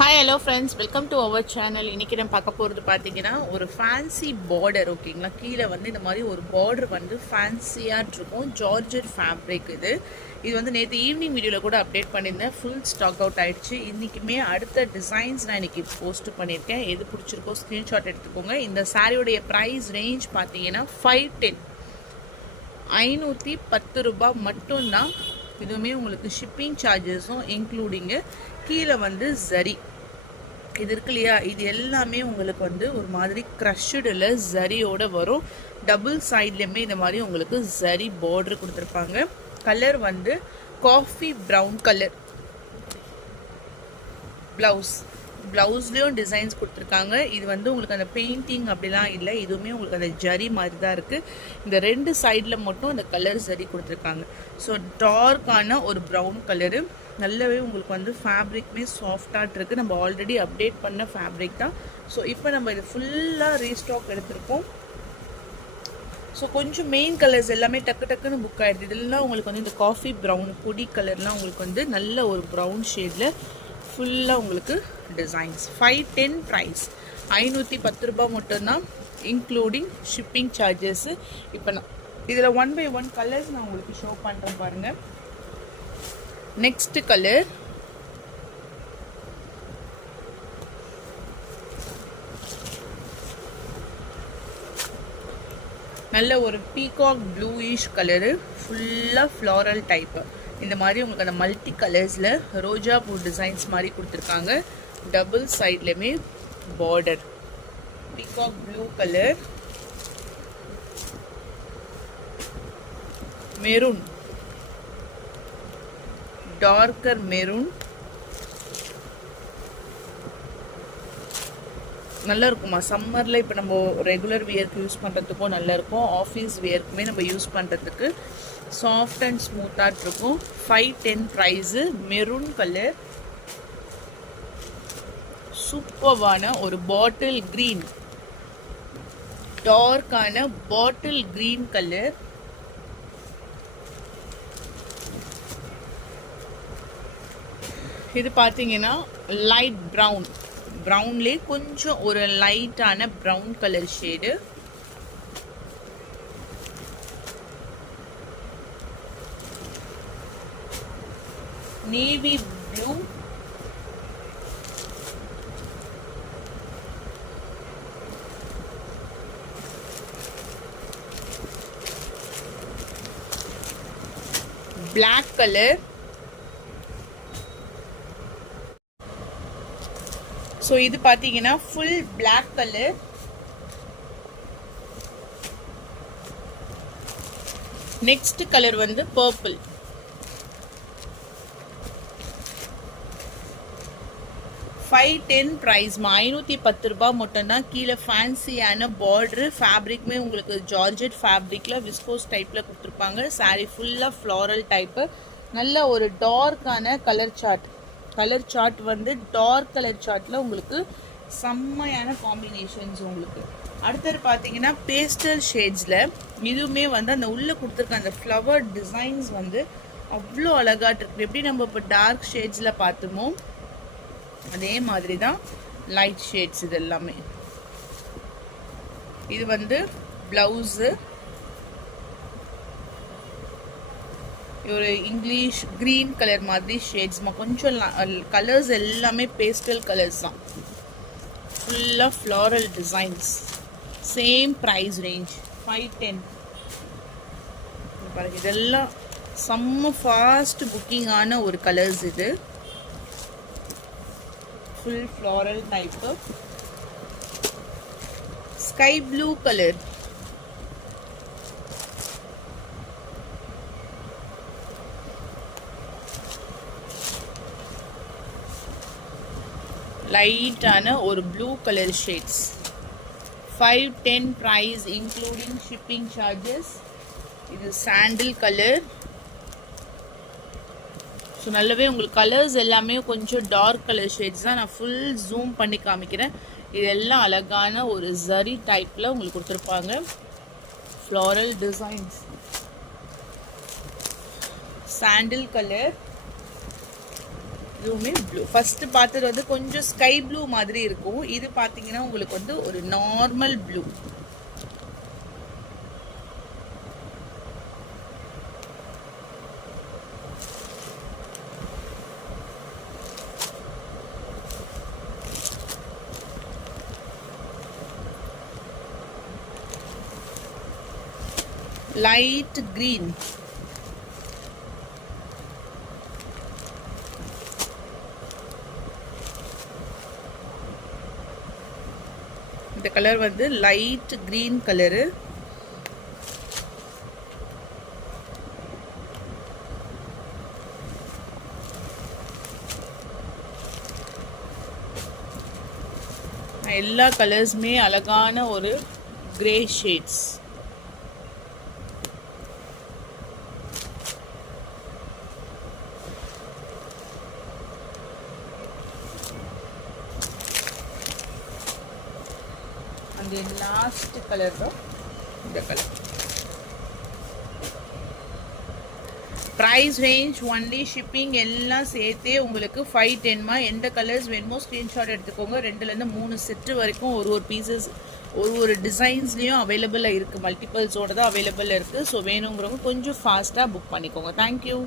Hi hello friends, welcome to our channel. இன்றைக்கி நம்ம பார்க்க போகிறது பார்த்தீங்கன்னா ஒரு ஃபேன்சி பார்டர். ஓகேங்களா, கீழே வந்து இந்த மாதிரி ஒரு பார்டர் வந்து ஃபேன்சியாக இருக்கும். ஜார்ஜெட் ஃபேப்ரிக் இது வந்து நேற்று ஈவினிங் வீடியோவில் கூட அப்டேட் பண்ணியிருந்தேன். ஃபுல் ஸ்டாக் அவுட் ஆகிடுச்சு. இன்றைக்குமே அடுத்த டிசைன்ஸ் நான் இன்றைக்கி போஸ்ட் பண்ணியிருக்கேன். எது பிடிச்சிருக்கோ ஸ்க்ரீன்ஷாட் எடுத்துக்கோங்க. இந்த சாரியோடைய ப்ரைஸ் ரேஞ்ச் பார்த்தீங்கன்னா 510 ரூபாய் மட்டும்தான். இதுவுமே உங்களுக்கு ஷிப்பிங் சார்ஜஸும் இன்க்ளூடிங்கு. கீழே வந்து ஜரி இது இருக்கு இல்லையா, இது எல்லாமே உங்களுக்கு வந்து ஒரு மாதிரி க்ரஷ்டில் ஜரியோட வரும். டபுள் சைட்லேயுமே இந்த மாதிரி உங்களுக்கு ஜரி பார்டர் கொடுத்துருப்பாங்க. கலர் வந்து காஃபி ப்ரௌன் கலர். ப்ளவுஸ்லேயும் டிசைன்ஸ் கொடுத்துருக்காங்க. இது வந்து உங்களுக்கு அந்த பெயிண்டிங் அப்படிலாம் இல்லை, இதுவுமே உங்களுக்கு அந்த ஜரி மாதிரி தான் இருக்குது. இந்த ரெண்டு சைடில் மட்டும் அந்த கலர் ஜரி கொடுத்துருக்காங்க. ஸோ டார்க்கான ஒரு ப்ரௌன் கலரு. நல்லாவே உங்களுக்கு வந்து ஃபேப்ரிக்மே சாஃப்டாக இருக்குது. நம்ம ஆல்ரெடி அப்டேட் பண்ண ஃபேப்ரிக் தான். ஸோ இப்போ நம்ம இது ஃபுல்லாக ரீஸ்டாக் எடுத்திருக்கோம். ஸோ கொஞ்சம் மெயின் கலர்ஸ் எல்லாமே டக்குன்னு புக் ஆகிடுது. இதெல்லாம் உங்களுக்கு வந்து இந்த காஃபி ப்ரௌன் பொடி கலர்லாம் உங்களுக்கு வந்து நல்ல ஒரு ப்ரௌன் ஷேடில் ஃபுல்லாக உங்களுக்கு டிசைன்ஸ். 510 ப்ரைஸ், 510 ரூபாய் மட்டும்தான், இன்க்ளூடிங் ஷிப்பிங் சார்ஜஸ்ஸு. இப்போ நான் இதில் 1 by 1 கலர்ஸ் நான் உங்களுக்கு ஷோ பண்ணுறேன் பாருங்கள். நெக்ஸ்ட் கலர் நல்ல ஒரு பீகாக் ப்ளூயிஷ் கலரு, ஃபுல்லாக ஃப்ளாரல் டைப்பு. இந்த மாதிரி உங்களுக்கு அந்த மல்டி கலர்ஸில் ரோஜா பூ டிசைன்ஸ் மாதிரி கொடுத்துருக்காங்க. டபுள் சைட்லேயுமே border peacock blue colour, maroon, darker maroon. நல்லா இருக்குமா சம்மரில். இப்போ நம்ம ரெகுலர் வியருக்கு யூஸ் பண்ணுறதுக்கும் நல்லா இருக்கும். ஆஃபீஸ் வியருக்குமே நம்ம யூஸ் பண்ணுறதுக்கு சாஃப்ட் அண்ட் ஸ்மூத்தாக இருக்கும். 510 ப்ரைஸு. மெரூன் கலர், சூப்பர்வான ஒரு பாட்டில் க்ரீன், டார்க்கான பாட்டில் க்ரீன் கலர். இது பார்த்தீங்கன்னா லைட் ப்ரௌன், ப்ரௌன்லேயே கொஞ்சம் ஒரு லைட்டான brown colour shade. Navy blue, black colour. So இது பார்த்தீங்கன்னா full black colour. Next colour வந்து பர்பிள். $510 ப்ரைஸ், 510 ரூபாய் மட்டும்தான். கீழே ஃபேன்சியான பார்டரு. ஃபேப்ரிக்மே உங்களுக்கு ஜார்ஜெட் ஃபேப்ரிக்கில் விஸ்கோஸ் டைப்பில் கொடுத்துருப்பாங்க. சாரீ ஃபுல்லாக ஃப்ளாரல் டைப்பு. நல்ல ஒரு டார்க்கான கலர் சார்ட் வந்து டார்க் கலர் சார்ட்டில் உங்களுக்கு செம்மையான காம்பினேஷன்ஸ். உங்களுக்கு அடுத்தது பார்த்தீங்கன்னா பேஸ்டல் ஷேட்ஸில். இதுவுமே வந்து அந்த உள்ளே கொடுத்துருக்க அந்த ஃப்ளவர் டிசைன்ஸ் வந்து அவ்வளோ அழகாட்டு இருக்குது. எப்படி நம்ம இப்போ டார்க் ஷேட்ஸில் பார்த்தோமோ அதே மாதிரி தான் லைட் ஷேட்ஸ் இது எல்லாமே. இது வந்து ப்ளவுஸு ஒரு இங்கிலீஷ் க்ரீன் கலர் மாதிரி ஷேட்ஸ்மா. கொஞ்சம் கலர்ஸ் எல்லாமே பேஸ்டல் கலர்ஸ் தான். ஃபுல்லாக floral designs. Same price range 510. பாருங்க, இதெல்லாம் செம்ம ஃபாஸ்ட் புக்கிங் ஆன ஒரு கலர்ஸ். இது full floral type. Sky blue colour, லைட்டான ஒரு blue colour shades. 510 price, including shipping charges. இது சாண்டில் கலர். ஸோ நல்லாவே உங்களுக்கு கலர்ஸ் எல்லாமே கொஞ்சம் டார்க் கலர் ஷேட்ஸ் தான். நான் ஃபுல் ஜூம் பண்ணி காமிக்கிறேன். இதெல்லாம் அழகான ஒரு ஜரி டைப்பில் உங்களுக்கு கொடுத்துருப்பாங்க. Floral designs. சாண்டில் கலர், இதுவுமே ப்ளூ. ஃபர்ஸ்ட் பார்த்தது வந்து கொஞ்சம் ஸ்கை ப்ளூ மாதிரி இருக்கும். இது பார்த்தீங்கன்னா உங்களுக்கு வந்து ஒரு நார்மல் ப்ளூ. Light green. இந்த கலர் வந்து லைட் கிரீன் கலரு. எல்லா கலர்ஸுமே அழகான ஒரு கிரே ஷேட்ஸ். அந்த லாஸ்ட் கலர் தான் இந்த colour. Price range only shipping எல்லாம் சேர்த்தே உங்களுக்கு 510மா. எந்த கலர்ஸ் வேணுமோ ஸ்க்ரீன்ஷாட் எடுத்துக்கோங்க. 2லேருந்து 3 செட்டு வரைக்கும் ஒரு பீசஸ் ஒரு டிசைன்ஸ்லேயும் அவைலபிளாக இருக்குது. மல்டிபிள்ஸோடு தான் அவைலபிளாக இருக்குது. ஸோ வேணுங்கிறவங்க கொஞ்சம் ஃபாஸ்ட்டாக புக் பண்ணிக்கோங்க. தேங்க்யூ.